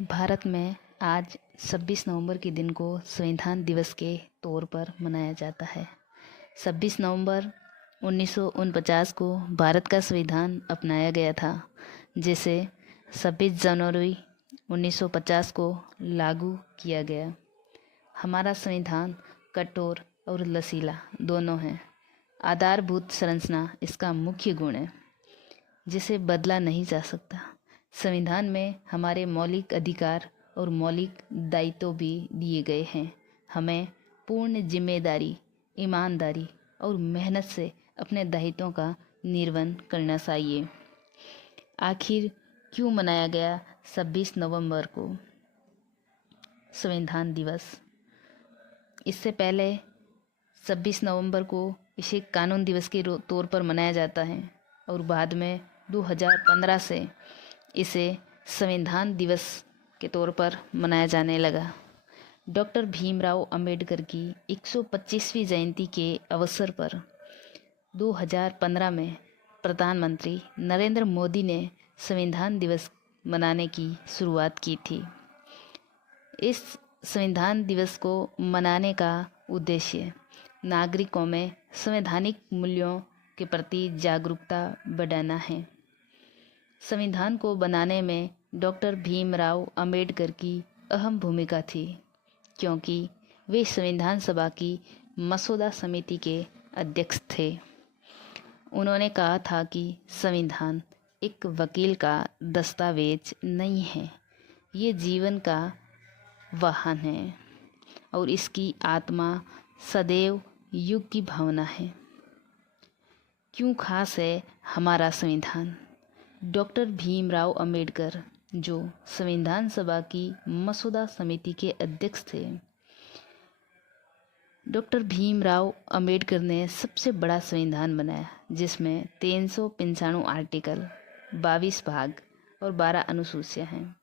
भारत में आज 26 नवंबर के दिन को संविधान दिवस के तौर पर मनाया जाता है। 26 नवंबर 1949 को भारत का संविधान अपनाया गया था, जिसे 26 जनवरी 1950 को लागू किया गया। हमारा संविधान कठोर और लचीला दोनों है। आधारभूत संरचना इसका मुख्य गुण है, जिसे बदला नहीं जा सकता। संविधान में हमारे मौलिक अधिकार और मौलिक दायित्व भी दिए गए हैं। हमें पूर्ण जिम्मेदारी, ईमानदारी और मेहनत से अपने दायित्वों का निर्वहन करना चाहिए। आखिर क्यों मनाया गया 26 नवंबर को संविधान दिवस? इससे पहले 26 नवंबर को इसे कानून दिवस के तौर पर मनाया जाता है और बाद में 2015 से इसे संविधान दिवस के तौर पर मनाया जाने लगा। डॉक्टर भीमराव अंबेडकर की 125वीं जयंती के अवसर पर 2015 में प्रधानमंत्री नरेंद्र मोदी ने संविधान दिवस मनाने की शुरुआत की थी। इस संविधान दिवस को मनाने का उद्देश्य नागरिकों में संवैधानिक मूल्यों के प्रति जागरूकता बढ़ाना है। संविधान को बनाने में डॉक्टर भीमराव अंबेडकर की अहम भूमिका थी, क्योंकि वे संविधान सभा की मसौदा समिति के अध्यक्ष थे। उन्होंने कहा था कि संविधान एक वकील का दस्तावेज नहीं है, ये जीवन का वाहन है और इसकी आत्मा सदैव युग की भावना है। क्यों खास है हमारा संविधान? डॉक्टर भीमराव अंबेडकर, जो संविधान सभा की मसौदा समिति के अध्यक्ष थे, डॉक्टर भीमराव अंबेडकर ने सबसे बड़ा संविधान बनाया, जिसमें 395 आर्टिकल, 22 भाग और 12 अनुसूचियां हैं।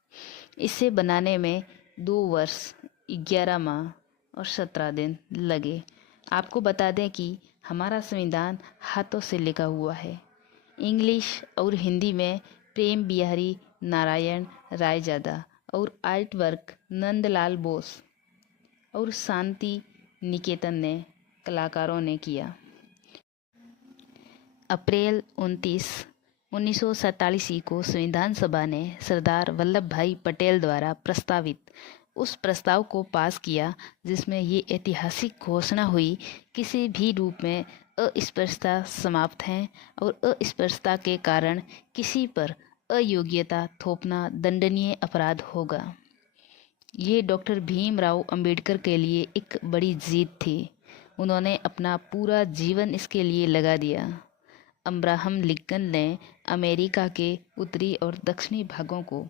इसे बनाने में 2 वर्ष, 11 माह और 17 दिन लगे। आपको बता दें कि हमारा संविधान हाथों से लिखा हुआ है। इंग्लिश और हिंदी में प्रेम बिहारी नारायण रायजादा और आर्ट वर्क नंदलाल बोस और शांति निकेतन ने कलाकारों ने किया। अप्रैल 29, 1947 को संविधान सभा ने सरदार वल्लभ भाई पटेल द्वारा प्रस्तावित उस प्रस्ताव को पास किया, जिसमें ये ऐतिहासिक घोषणा हुई, किसी भी रूप में अस्पृश्यता समाप्त है और अस्पृश्यता के कारण किसी पर अयोग्यता थोपना दंडनीय अपराध होगा। ये डॉक्टर भीमराव अंबेडकर के लिए एक बड़ी जीत थी। उन्होंने अपना पूरा जीवन इसके लिए लगा दिया। अब्राहम लिंकन ने अमेरिका के उत्तरी और दक्षिणी भागों को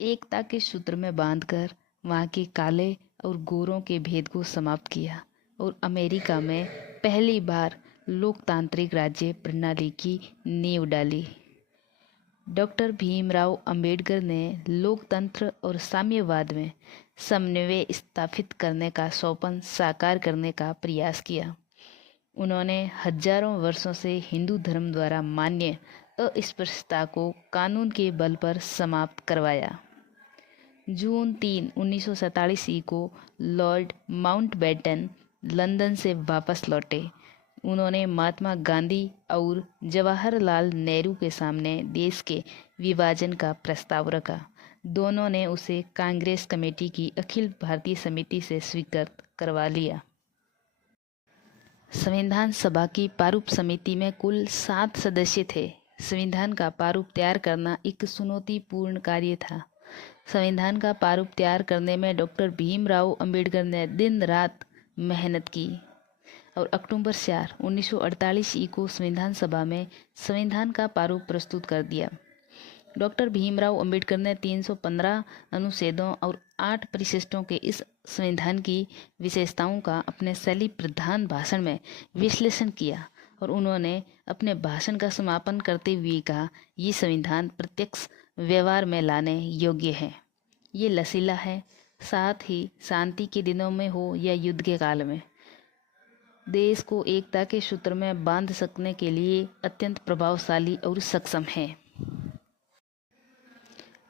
एकता के सूत्र में बांधकर वहाँ के काले और गोरों के भेद को समाप्त किया और अमेरिका में पहली बार लोकतांत्रिक राज्य प्रणाली की नींव डाली। डॉक्टर भीमराव अंबेडकर ने लोकतंत्र और साम्यवाद में समन्वय स्थापित करने का स्वप्न साकार करने का प्रयास किया। उन्होंने हजारों वर्षों से हिंदू धर्म द्वारा मान्य अस्पृश्यता को कानून के बल पर समाप्त करवाया। जून 3, 1947 को लॉर्ड माउंटबेटन लंदन से वापस लौटे। उन्होंने महात्मा गांधी और जवाहरलाल नेहरू के सामने देश के विभाजन का प्रस्ताव रखा। दोनों ने उसे कांग्रेस कमेटी की अखिल भारतीय समिति से स्वीकृत करवा लिया। संविधान सभा की प्रारूप समिति में कुल 7 सदस्य थे। संविधान का प्रारूप तैयार करना एक चुनौतीपूर्ण कार्य था। संविधान का प्रारूप तैयार करने में डॉक्टर भीमराव अंबेडकर ने दिन रात मेहनत की और अक्टूबर 4, 1948 को संविधान सभा में संविधान का प्रारूप प्रस्तुत कर दिया। डॉक्टर भीमराव अंबेडकर ने 315 अनुच्छेदों और 8 परिशिष्टों के इस संविधान की विशेषताओं का अपने शैली प्रधान भाषण में विश्लेषण किया और उन्होंने अपने भाषण का समापन करते हुए कहा, ये संविधान प्रत्यक्ष व्यवहार में लाने योग्य है। ये लचीला है, साथ ही शांति के दिनों में हो या युद्ध के काल में देश को एकता के सूत्र में बांध सकने के लिए अत्यंत प्रभावशाली और सक्षम है।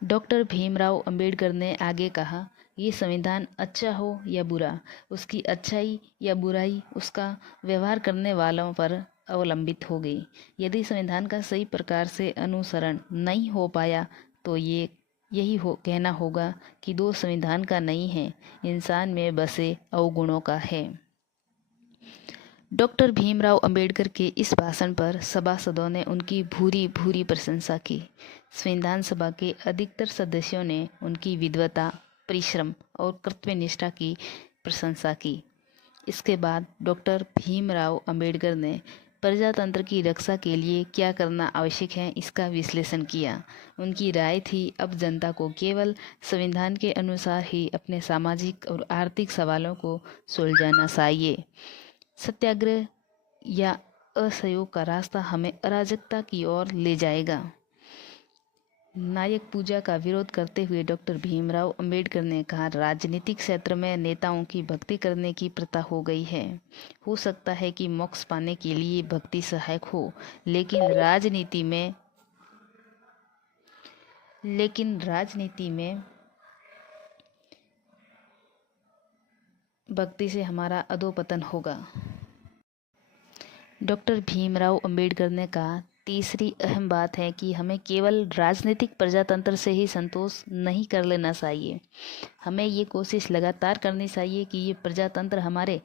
डॉक्टर भीमराव अंबेडकर ने आगे कहा, ये संविधान अच्छा हो या बुरा, उसकी अच्छाई या बुराई उसका व्यवहार करने वालों पर अवलंबित हो गई। यदि संविधान का सही प्रकार से अनुसरण नहीं हो पाया तो यही कहना होगा कि दोष संविधान का नहीं है, इंसान में बसे अवगुणों का है। डॉक्टर भीमराव अंबेडकर के इस भाषण पर सभासदों ने उनकी भूरी भूरी प्रशंसा की। संविधान सभा के अधिकतर सदस्यों ने उनकी विद्वता, परिश्रम और कर्तव्यनिष्ठा की प्रशंसा की। इसके बाद डॉक्टर भीमराव अंबेडकर ने प्रजातंत्र की रक्षा के लिए क्या करना आवश्यक है इसका विश्लेषण किया। उनकी राय थी, अब जनता को केवल संविधान के अनुसार ही अपने सामाजिक और आर्थिक सवालों को सुलझाना चाहिए। सत्याग्रह या असहयोग का रास्ता हमें अराजकता की ओर ले जाएगा। नायक पूजा का विरोध करते हुए डॉक्टर भीमराव अंबेडकर ने कहा, राजनीतिक क्षेत्र में नेताओं की भक्ति करने की प्रथा हो गई है। हो सकता है कि मोक्ष पाने के लिए भक्ति सहायक हो, लेकिन राजनीति में भक्ति से हमारा अधोपतन होगा। डॉक्टर भीमराव अंबेडकर ने कहा, तीसरी अहम बात है कि हमें केवल राजनीतिक प्रजातंत्र से ही संतोष नहीं कर लेना चाहिए। हमें ये कोशिश लगातार करनी चाहिए कि ये प्रजातंत्र हमारे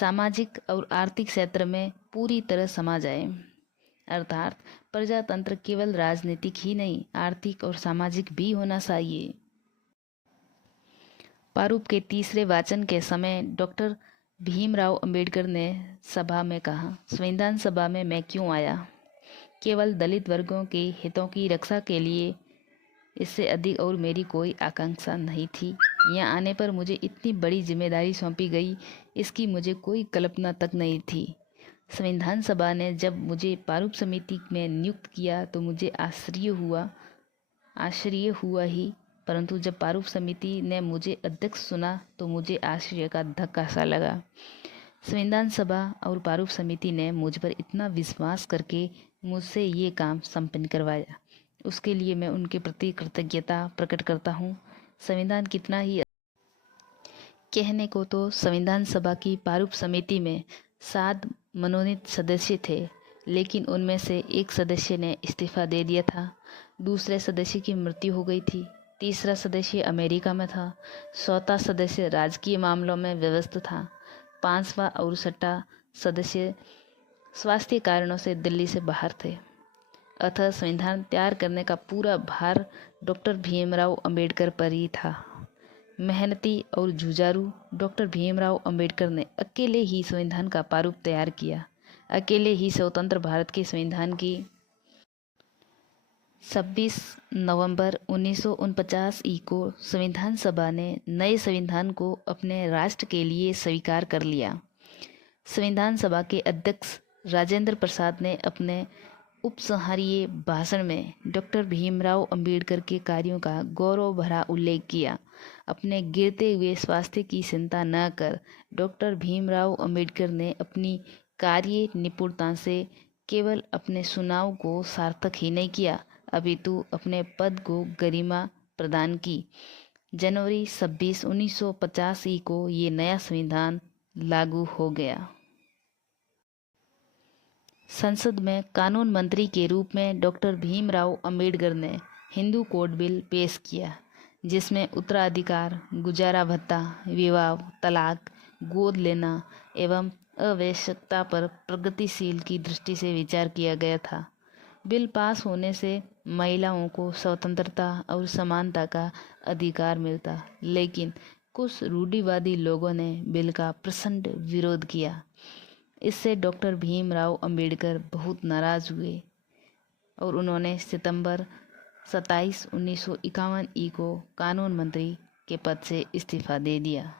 सामाजिक और आर्थिक क्षेत्र में पूरी तरह समा जाए। अर्थात प्रजातंत्र केवल राजनीतिक ही नहीं, आर्थिक और सामाजिक भी होना चाहिए। प्रारूप के तीसरे वाचन के समय डॉक्टर भीमराव अंबेडकर ने सभा में कहा, संविधान सभा में मैं क्यों आया? केवल दलित वर्गों के हितों की रक्षा के लिए। इससे अधिक और मेरी कोई आकांक्षा नहीं थी। यहाँ आने पर मुझे इतनी बड़ी जिम्मेदारी सौंपी गई, इसकी मुझे कोई कल्पना तक नहीं थी। संविधान सभा ने जब मुझे प्रारूप समिति में नियुक्त किया तो मुझे आश्चर्य हुआ ही, परंतु जब प्रारूप समिति ने मुझे अध्यक्ष चुना तो मुझे आश्चर्य का धक्का सा लगा। संविधान सभा और प्रारूप समिति ने मुझ पर इतना विश्वास करके मुझसे ये काम संपन्न करवाया, उसके लिए मैं उनके प्रति कृतज्ञता प्रकट करता हूँ। संविधान कितना ही कहने को तो संविधान सभा की प्रारूप समिति में 7 मनोनीत सदस्य थे, लेकिन उनमें से एक सदस्य ने इस्तीफा दे दिया था, दूसरे सदस्य की मृत्यु हो गई थी, तीसरा सदस्य अमेरिका में था, चौथा सदस्य राजकीय मामलों में व्यस्त था, 5वां और 6वां सदस्य स्वास्थ्य कारणों से दिल्ली से बाहर थे। अतः संविधान तैयार करने का पूरा भार डॉक्टर भीमराव अंबेडकर पर ही था। मेहनती और जुझारू डॉक्टर भीमराव अंबेडकर ने अकेले ही संविधान का प्रारूप तैयार किया। अकेले ही स्वतंत्र भारत के संविधान की 26 नवंबर 1949 को संविधान सभा ने नए संविधान को अपने राष्ट्र के लिए स्वीकार कर लिया। संविधान सभा के अध्यक्ष राजेंद्र प्रसाद ने अपने उपसंहारीय भाषण में डॉक्टर भीमराव अंबेडकर के कार्यों का गौरव भरा उल्लेख किया। अपने गिरते हुए स्वास्थ्य की चिंता न कर डॉक्टर भीमराव अंबेडकर ने अपनी कार्य निपुणता से केवल अपने चुनाव को सार्थक ही नहीं किया, अपितु अपने पद को गरिमा प्रदान की। जनवरी 26, 1985 को ये नया संविधान लागू हो गया। संसद में कानून मंत्री के रूप में डॉक्टर भीमराव अंबेडकर ने हिंदू कोड बिल पेश किया, जिसमें उत्तराधिकार, गुजारा भत्ता, विवाह, तलाक, गोद लेना एवं आवश्यकता पर प्रगतिशील की दृष्टि से विचार किया गया था। बिल पास होने से महिलाओं को स्वतंत्रता और समानता का अधिकार मिलता, लेकिन कुछ रूढ़िवादी लोगों ने बिल का प्रचंड विरोध किया। इससे डॉक्टर भीमराव अंबेडकर बहुत नाराज हुए और उन्होंने सितंबर 27, 1951 को कानून मंत्री के पद से इस्तीफा दे दिया।